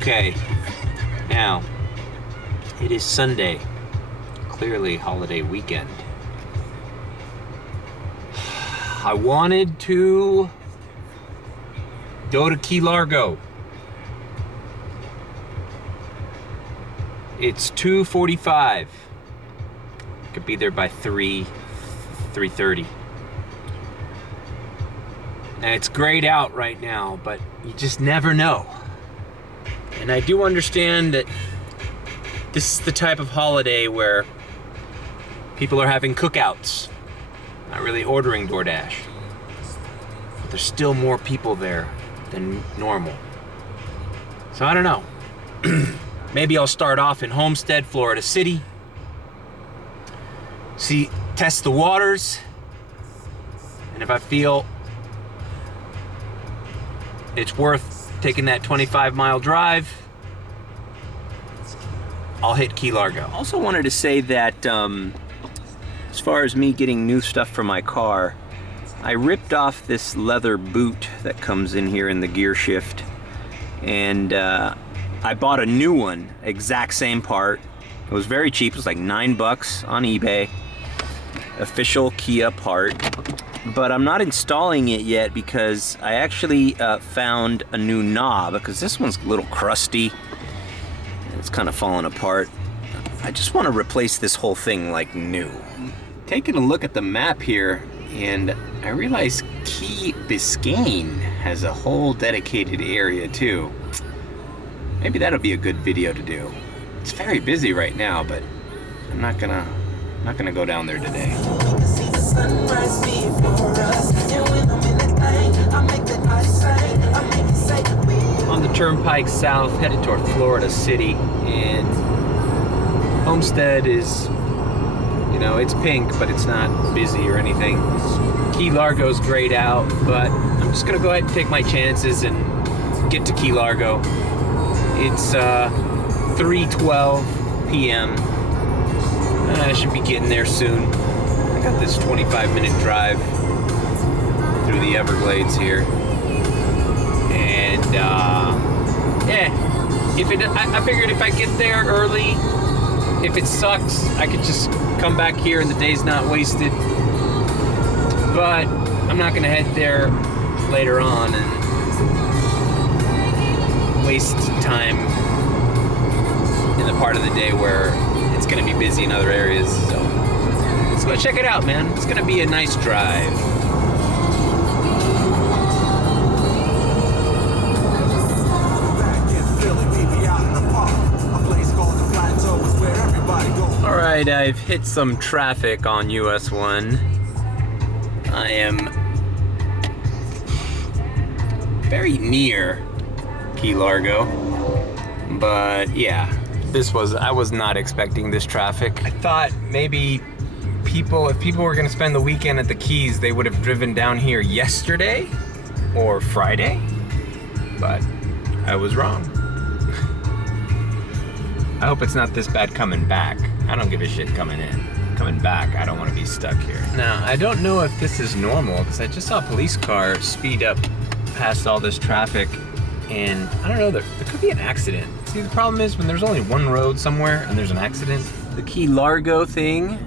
Okay, now it is Sunday, clearly holiday weekend. I wanted to go to Key Largo. It's 2:45. Could be there by 3:30. And it's grayed out right now, but you just never know. And I do understand that this is the type of holiday where people are having cookouts, not really ordering DoorDash. But there's still more people there than normal. So I don't know. Maybe I'll start off in Homestead, Florida City. Test the waters. And if I feel it's worth taking that 25-mile drive, I'll hit Key Largo. Also wanted to say that as far as me getting new stuff for my car, I ripped off this leather boot that comes in here in the gear shift, and I bought a new one, exact same part. It was very cheap, it was like $9 on eBay. Official Kia part. But I'm not installing it yet because I actually found a new knob, because this one's a little crusty. It's kind of falling apart. I just want to replace this whole thing like new. Taking a look at the map here, and I realize Key Biscayne has a whole dedicated area too. Maybe that'll be a good video to do. It's very busy right now, but I'm not gonna go down there today. On the turnpike south, headed toward Florida City, and Homestead is, it's pink, but it's not busy or anything. Key Largo's grayed out, but I'm just gonna go ahead and take my chances and get to Key Largo. It's 3:12 p.m. I should be getting there soon. I got this 25-minute drive through the Everglades here. And I figured if I get there early, if it sucks, I could just come back here and the day's not wasted. But I'm not gonna head there later on and waste time in the part of the day where it's gonna be busy in other areas. So let's go check it out, man. It's gonna be a nice drive. All right, I've hit some traffic on US 1. I am very near Key Largo, but yeah, I was not expecting this traffic. I thought maybe if people were gonna spend the weekend at the Keys, they would have driven down here yesterday or Friday, but I was wrong. I hope it's not this bad coming back. I don't give a shit coming in. Coming back, I don't want to be stuck here. Now, I don't know if this is normal, because I just saw a police car speed up past all this traffic, and I don't know, there could be an accident. See, the problem is when there's only one road somewhere and there's an accident. The Key Largo thing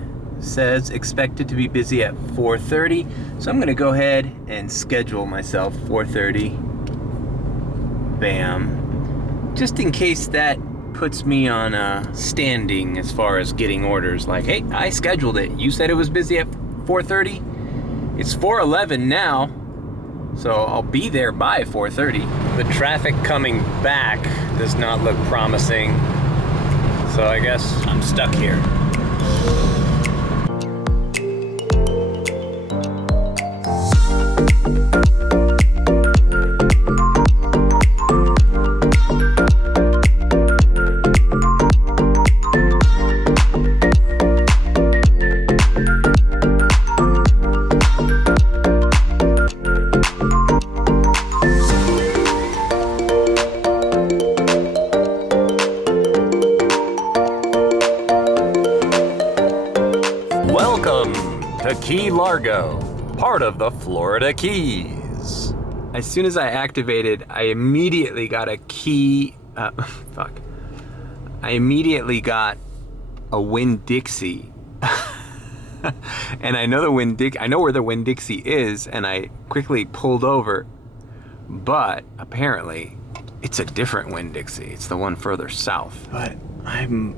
says expected to be busy at 4:30, so I'm gonna go ahead and schedule myself 4:30. Bam. Just in case that puts me on a standing as far as getting orders. Like, hey, I scheduled it. You said it was busy at 4:30. It's 4:11 now, so I'll be there by 4:30. The traffic coming back does not look promising, so I guess I'm stuck here. Key Largo, part of the Florida Keys. As soon as I activated, I immediately got a key fuck. I immediately got a Winn-Dixie. And I know where the Winn-Dixie is, and I quickly pulled over. But apparently, it's a different Winn-Dixie. It's the one further south. But I'm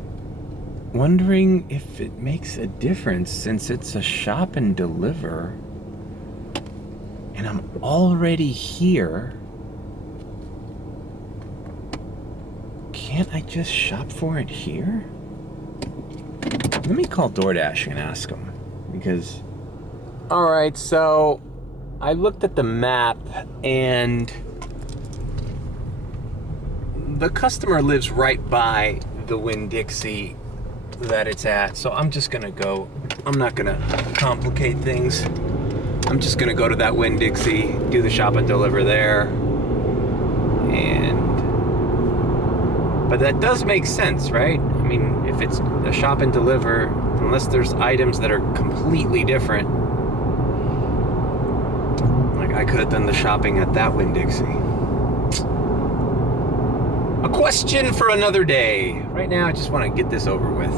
wondering if it makes a difference since it's a shop and deliver. And I'm already here. Can't I just shop for it here? Let me call DoorDash and ask them, because... Alright, so I looked at the map and the customer lives right by the Winn-Dixie that it's at, so I'm just gonna go. I'm not gonna complicate things. I'm just gonna go to that Winn-Dixie, do the shop and deliver there, but that does make sense, right? I mean, if it's a shop and deliver, unless there's items that are completely different, like I could have done the shopping at that Winn-Dixie. A question for another day. Right now, I just want to get this over with.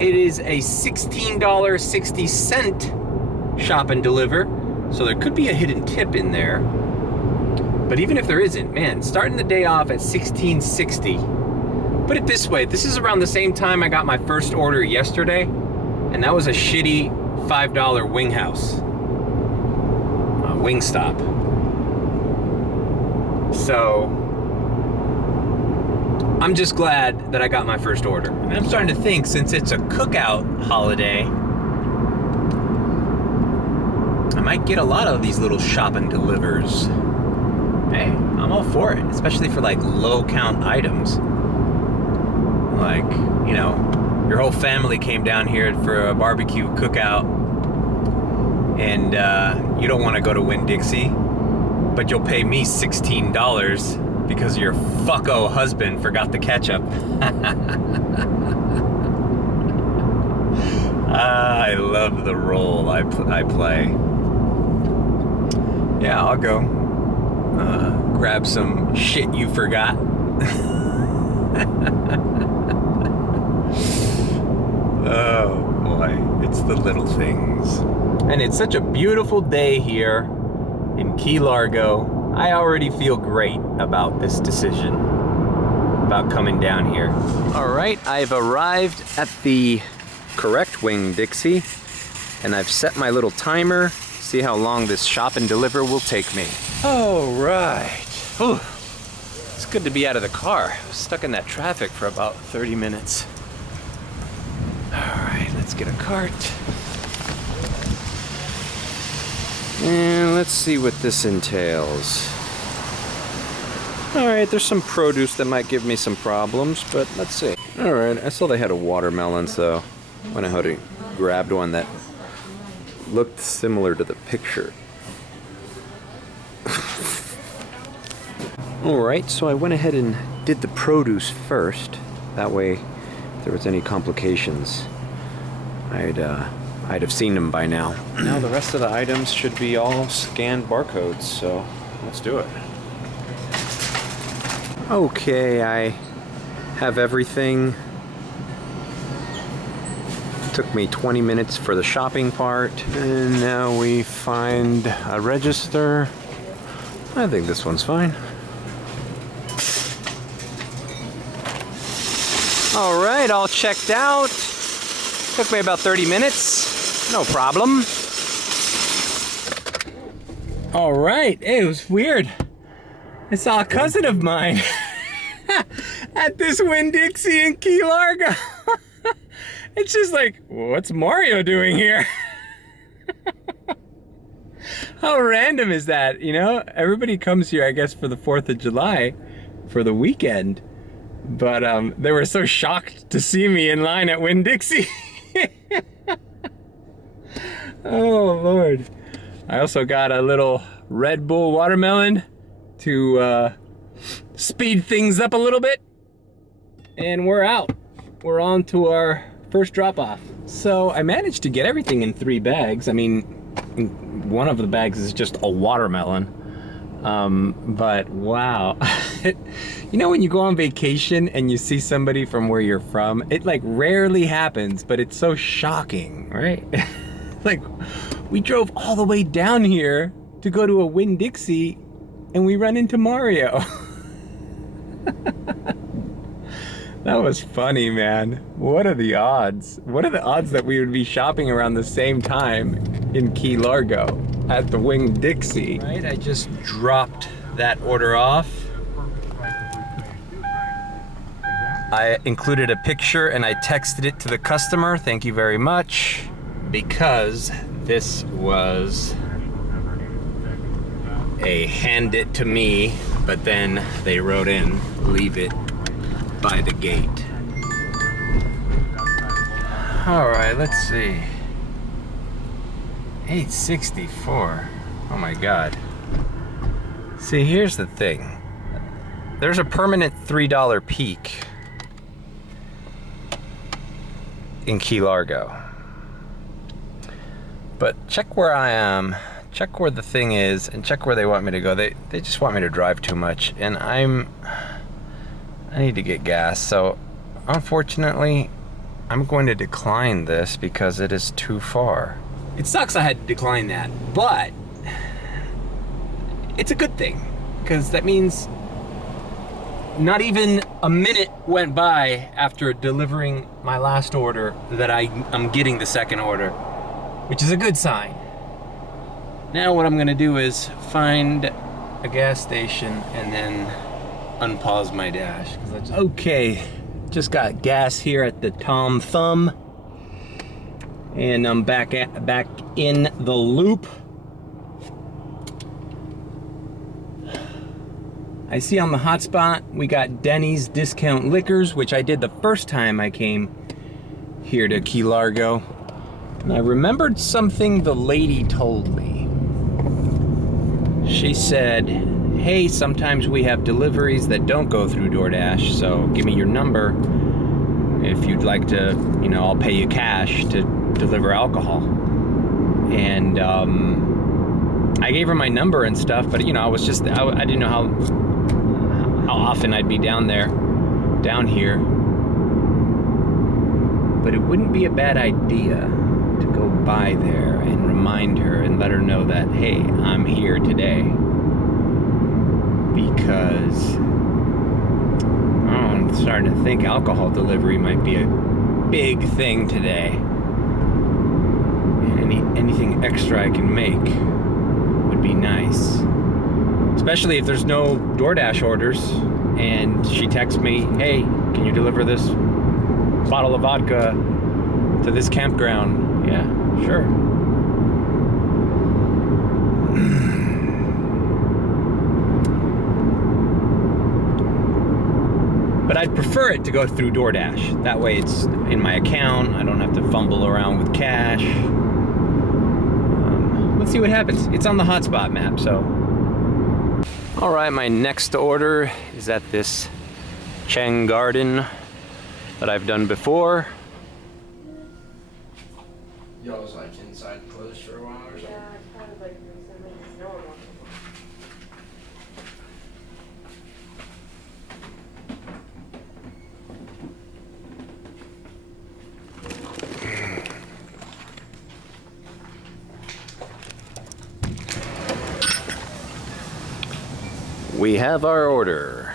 It is a $16.60 shop and deliver, so there could be a hidden tip in there. But even if there isn't, man, starting the day off at $16.60. Put it this way, this is around the same time I got my first order yesterday, and that was a shitty $5 wing house. Wing stop. So, I'm just glad that I got my first order. And I'm starting to think, since it's a cookout holiday, I might get a lot of these little shop and delivers. Hey, I'm all for it, especially for like low count items. Like, you know, your whole family came down here for a barbecue cookout, and you don't want to go to Winn-Dixie, but you'll pay me $16 because your fucko husband forgot the ketchup. I love the role I play. Yeah, I'll go grab some shit you forgot. Oh boy, it's the little things. And it's such a beautiful day here in Key Largo. I already feel great about this decision, about coming down here. All right, I've arrived at the correct Winn-Dixie, and I've set my little timer. See how long this shop and deliver will take me. All right. Whew. It's good to be out of the car. I was stuck in that traffic for about 30 minutes. All right, let's get a cart. And let's see what this entails. All right, there's some produce that might give me some problems, but let's see. All right, I saw they had a watermelon, so I went ahead and grabbed one that looked similar to the picture. All right, so I went ahead and did the produce first. That way, if there was any complications, I'd have seen them by now. Now the rest of the items should be all scanned barcodes, so let's do it. Okay, I have everything. Took me 20 minutes for the shopping part, and now we find a register. I think this one's fine. All right, all checked out. Took me about 30 minutes. No problem. All right, hey, it was weird. I saw a cousin of mine at this Winn-Dixie in Key Largo. It's just like, what's Mario doing here? How random is that, you know? Everybody comes here, I guess, for the 4th of July, for the weekend. But they were so shocked to see me in line at Winn-Dixie. Oh, Lord. I also got a little Red Bull watermelon to speed things up a little bit. And we're out. We're on to our first drop-off. So I managed to get everything in 3 bags. I mean, one of the bags is just a watermelon. But wow. You know when you go on vacation and you see somebody from where you're from, it like rarely happens, but it's so shocking, right? Like, we drove all the way down here to go to a Winn-Dixie and we run into Mario. That was funny, man. What are the odds? What are the odds that we would be shopping around the same time in Key Largo at the Winn-Dixie? Right, I just dropped that order off. I included a picture and I texted it to the customer, thank you very much, because this was a hand it to me, but then they wrote in, leave it by the gate. All right, let's see. 864. Oh my God. See, here's the thing. There's a permanent $3 peak in Key Largo. But check where I am, check where the thing is, and check where they want me to go. They just want me to drive too much, and I need to get gas. So unfortunately, I'm going to decline this because it is too far. It sucks I had to decline that, but it's a good thing, because that means not even a minute went by after delivering my last order that I'm getting the second order, which is a good sign. Now what I'm gonna do is find a gas station and then unpause my dash. Okay, just got gas here at the Tom Thumb, and I'm back in the loop. I see on the hotspot we got Denny's discount liquors, which I did the first time I came here to Key Largo. And I remembered something the lady told me. She said, hey, sometimes we have deliveries that don't go through DoorDash, so give me your number if you'd like to, you know, I'll pay you cash to deliver alcohol. And I gave her my number and stuff, but you know, I didn't know how often I'd be down here. But it wouldn't be a bad idea to go by there and remind her and let her know that, hey, I'm here today. Because I'm starting to think alcohol delivery might be a big thing today. And anything extra I can make would be nice. Especially if there's no DoorDash orders and she texts me, hey, can you deliver this bottle of vodka to this campground? Yeah, sure. But I'd prefer it to go through DoorDash. That way it's in my account. I don't have to fumble around with cash. Let's see what happens. It's on the hotspot map, so. All right, my next order is at this Chen Garden that I've done before. Y'all was like inside closed for a while or something? Yeah, it's kind of like recently. No one wants We have our order.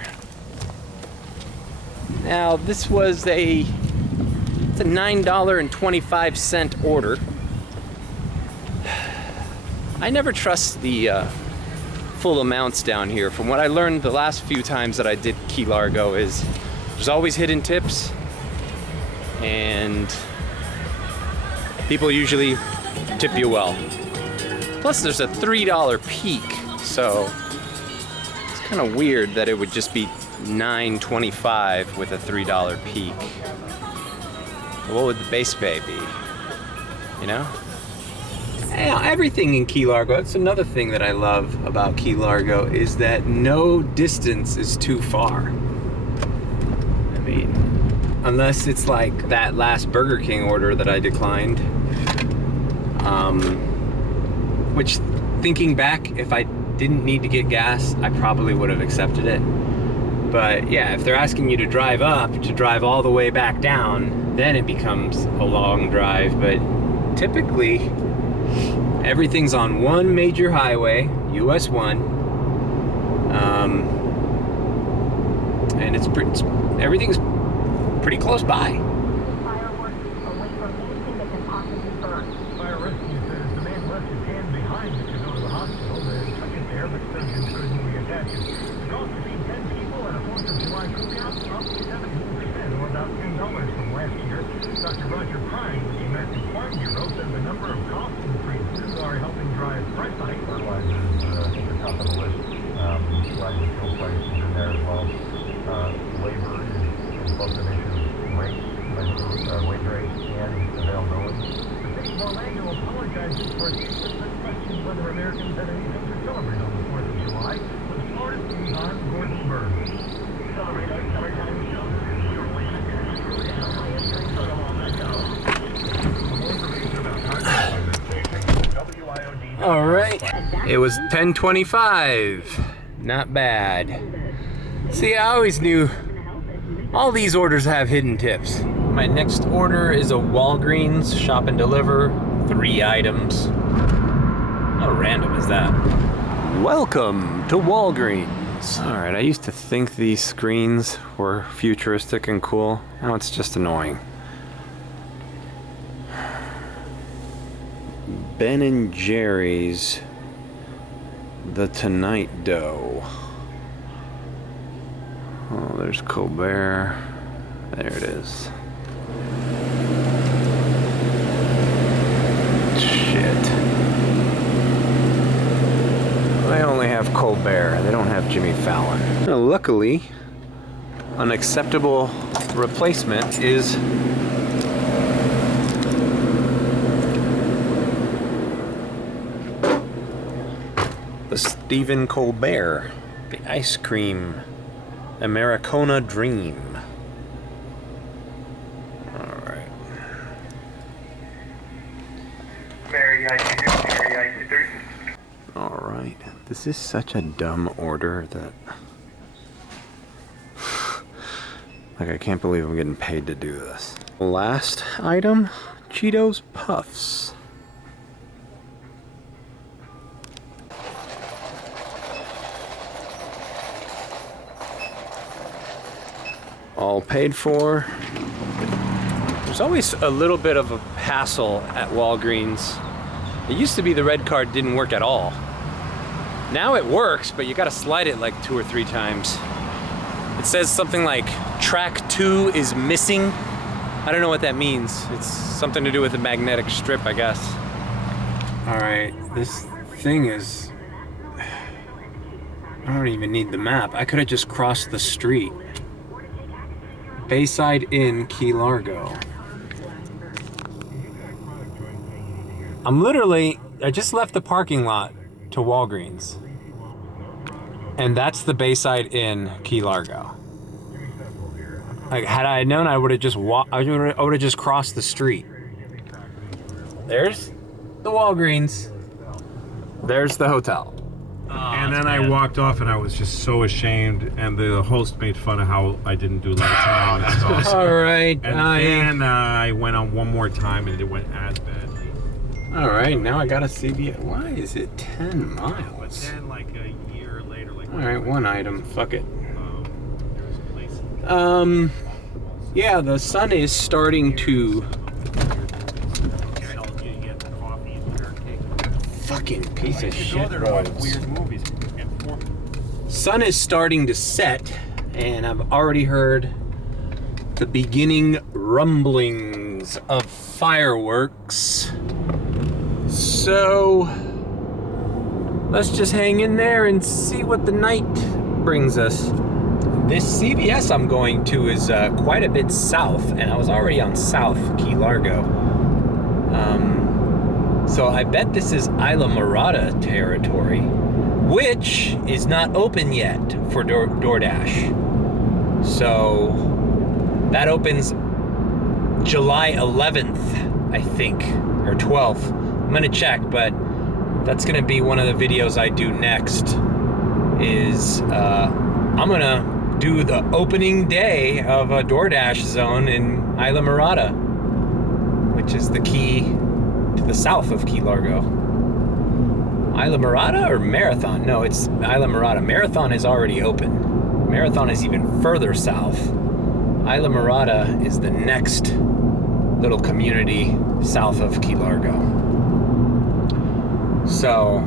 Now this was it's a $9.25 order. I never trust the full amounts down here. From what I learned the last few times that I did Key Largo is there's always hidden tips, and people usually tip you well. Plus there's a $3 peak, so it's kind of weird that it would just be $9.25 with a $3 peak. What would the base pay be? You know? Everything in Key Largo, that's another thing that I love about Key Largo, is that no distance is too far. I mean, unless it's like that last Burger King order that I declined. Which, thinking back, if I didn't need to get gas, I probably would have accepted it. But yeah, if they're asking you to drive up, to drive all the way back down, then it becomes a long drive. But typically, everything's on one major highway, US 1. And everything's pretty close by. Fire rescue says the man left his hand behind it to go to the hospital. They took it there, but surgeons couldn't reattach it. The cost to feed 10 people at a 4th of July cookout up 17%, or about $10 from last year. Dr. Roger Prime with the American Farm Bureau said the number of cost increases are helping drive price hikes. Fertilizers at the top of the list. Rising fuel prices in there as well. Labor is both an issue. Wage rates and availability. The city of Orlando apologizes for its persistent question whether Americans had anything to celebrate on the 4th of July. With Florida's Yvonne Gordon-Berg. Celebrate our summertime show. All right, it was 10:25. Not bad. See, I always knew all these orders have hidden tips. My next order is a Walgreens shop and deliver, 3 items. How random is that? Welcome to Walgreens. All right, I used to think these screens were futuristic and cool. Now it's just annoying. Ben & Jerry's The Tonight Dough. Oh, there's Colbert. There it is. Shit. They only have Colbert. They don't have Jimmy Fallon. Now, luckily, an acceptable replacement is the Stephen Colbert, the ice cream Americana Dream. All right. Mary icy, Mary icy 3. All right. This is such a dumb order that, like, I can't believe I'm getting paid to do this. Last item, Cheetos Puffs. All paid for. There's always a little bit of a hassle at Walgreens. It used to be the red card didn't work at all. Now it works, but you gotta slide it like 2 or 3 times. It says something like track 2 is missing. I don't know what that means. It's something to do with the magnetic strip, I guess. All right, this thing is, I don't even need the map. I could have just crossed the street. Bayside Inn, Key Largo. I just left the parking lot to Walgreens. And that's the Bayside Inn, Key Largo. Like, had I known, I would have just crossed the street. There's the Walgreens. There's the hotel. And then I walked off and I was just so ashamed, and the host made fun of how I didn't do lights out. All right. And then I went on one more time and it went as badly. All right, now I gotta see the. Why is it 10 miles? But then, like a year later, like. All right, one item. Fuck it. There was a place. Yeah, the sun is starting to. Fucking piece of shit roads. Sun is starting to set, and I've already heard the beginning rumblings of fireworks. So let's just hang in there and see what the night brings us. This CVS I'm going to is quite a bit south, and I was already on South Key Largo. So I bet this is Isla Murada territory, which is not open yet for DoorDash. So that opens July 11th, I think, or 12th. I'm gonna check, but That's gonna be one of the videos I do next. Is I'm gonna do the opening day of a DoorDash zone in Isla Murada, which is the key to the south of Key Largo. Isla Murada or Marathon? No, it's Isla Murada. Marathon is already open. Marathon is even further south. Isla Murada is the next little community south of Key Largo. So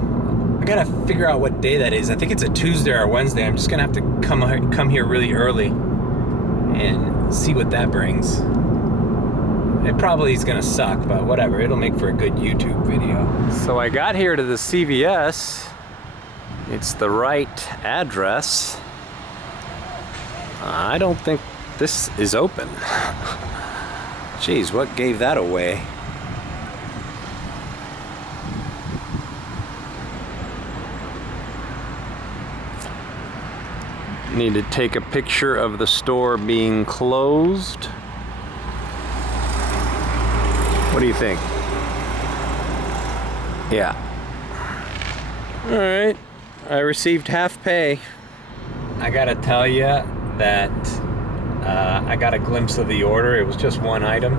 I gotta figure out what day that is. I think it's a Tuesday or a Wednesday. I'm just gonna have to come here really early and see what that brings. It probably is gonna suck, but whatever. It'll make for a good YouTube video. So I got here to the CVS. It's the right address. I don't think this is open. Jeez, what gave that away? Need to take a picture of the store being closed. What do you think? Yeah. All right, I received half pay. I gotta tell you that I got a glimpse of the order. It was just one item,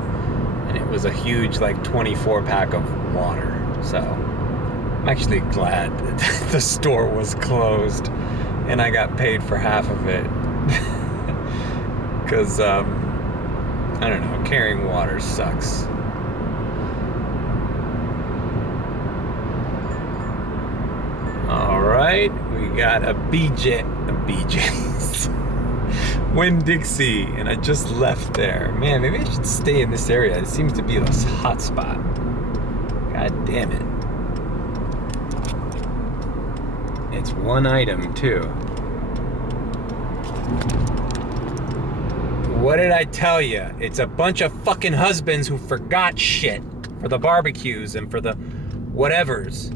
and it was a huge, like 24 pack of water. So I'm actually glad that the store was closed and I got paid for half of it. Because, I don't know, carrying water sucks. All right, we got a BJ's. Winn-Dixie, and I just left there. Man, maybe I should stay in this area. It seems to be this hot spot. God damn it. It's one item, too. What did I tell you? It's a bunch of fucking husbands who forgot shit for the barbecues and for the whatevers.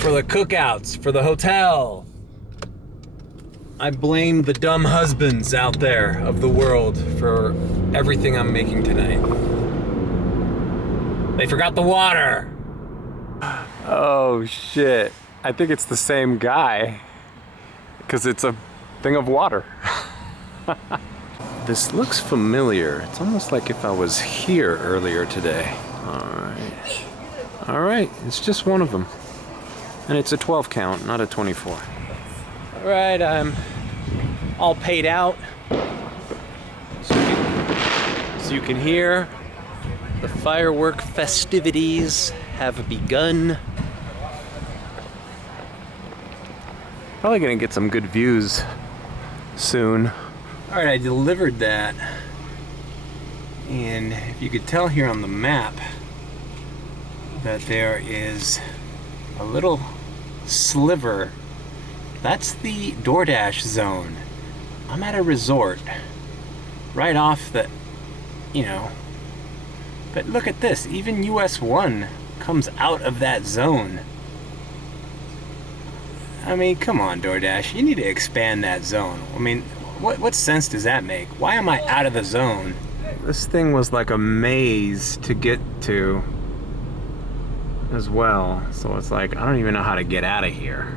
For the cookouts, for the hotel. I blame the dumb husbands out there of the world for everything I'm making tonight. They forgot the water. Oh shit. I think it's the same guy. Because it's a thing of water. This looks familiar. It's almost like if I was here earlier today. Alright. Alright, it's just one of them. And it's a 12 count, not a 24. Alright, I'm all paid out. So you can hear the firework festivities have begun. Probably gonna get some good views soon. Alright, I delivered that. And if you could tell here on the map that there is a little sliver. That's the DoorDash zone. I'm at a resort right off the, you know, but look at this, even US 1 comes out of that zone. I mean, come on, DoorDash, you need to expand that zone. I mean, what sense does that make? Why am I out of the zone? This thing was like a maze to get to as well, so it's like I don't even know how to get out of here.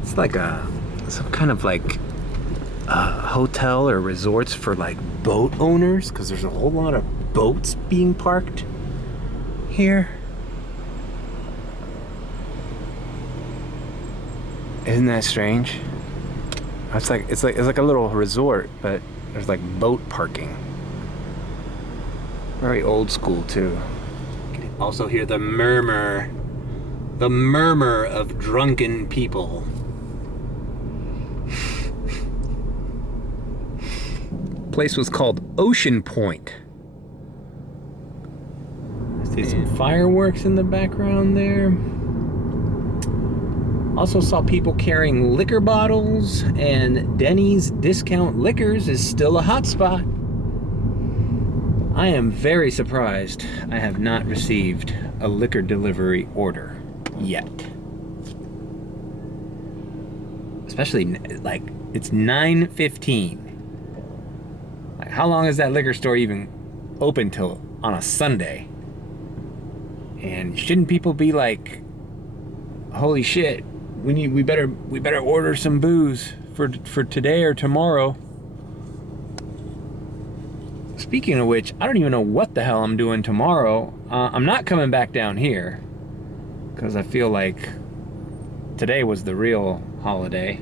It's like some kind of like hotel or resorts for like boat owners, because there's a whole lot of boats being parked here. Isn't that strange? It's like a little resort, but there's like boat parking. Very old school too. You can also hear the murmur of drunken people. Place was called Ocean Point. I see some fireworks in the background there. Also saw people carrying liquor bottles, and Denny's Discount Liquors is still a hot spot. I am very surprised I have not received a liquor delivery order yet. Especially, like, it's 9:15. Like, how long is that liquor store even open till on a Sunday. And shouldn't people be like, holy shit, we better order some booze for today or tomorrow. Speaking of which, I don't even know what the hell I'm doing tomorrow. I'm not coming back down here because I feel like today was the real holiday.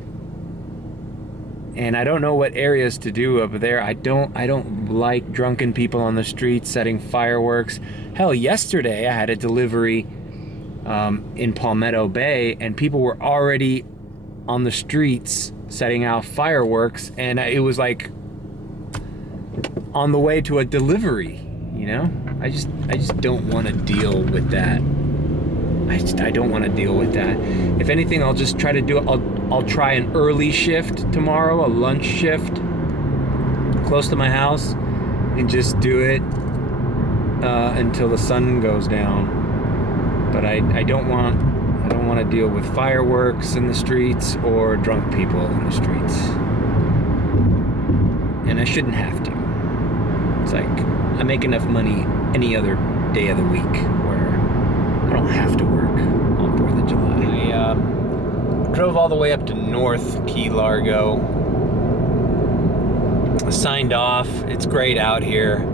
And I don't know what areas to do over there. I don't like drunken people on the streets setting fireworks. Hell, yesterday I had a delivery in Palmetto Bay, and people were already on the streets setting out fireworks, and it was like on the way to a delivery. You know, I just don't want to deal with that. I don't want to deal with that. If anything, I'll just try to do. I'll try an early shift tomorrow, a lunch shift, close to my house, and just do it until the sun goes down. But I don't want to deal with fireworks in the streets or drunk people in the streets. And I shouldn't have to. It's like I make enough money any other day of the week where I don't have to work on 4th of July. I drove all the way up to North Key Largo. I signed off. It's great out here.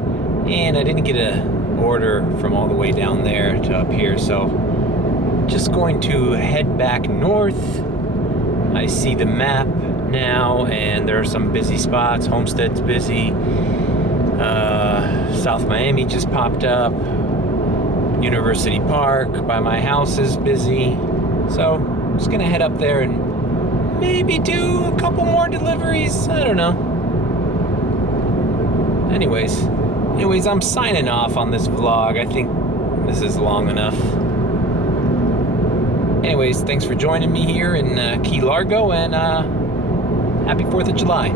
And I didn't get an order from all the way down there to up here, so just going to head back north. I see the map now, and there are some busy spots. Homestead's busy. South Miami just popped up. University Park by my house is busy. So I'm just gonna head up there and maybe do a couple more deliveries. I don't know. Anyways, I'm signing off on this vlog. I think this is long enough. Anyways, thanks for joining me here in Key Largo, and happy 4th of July.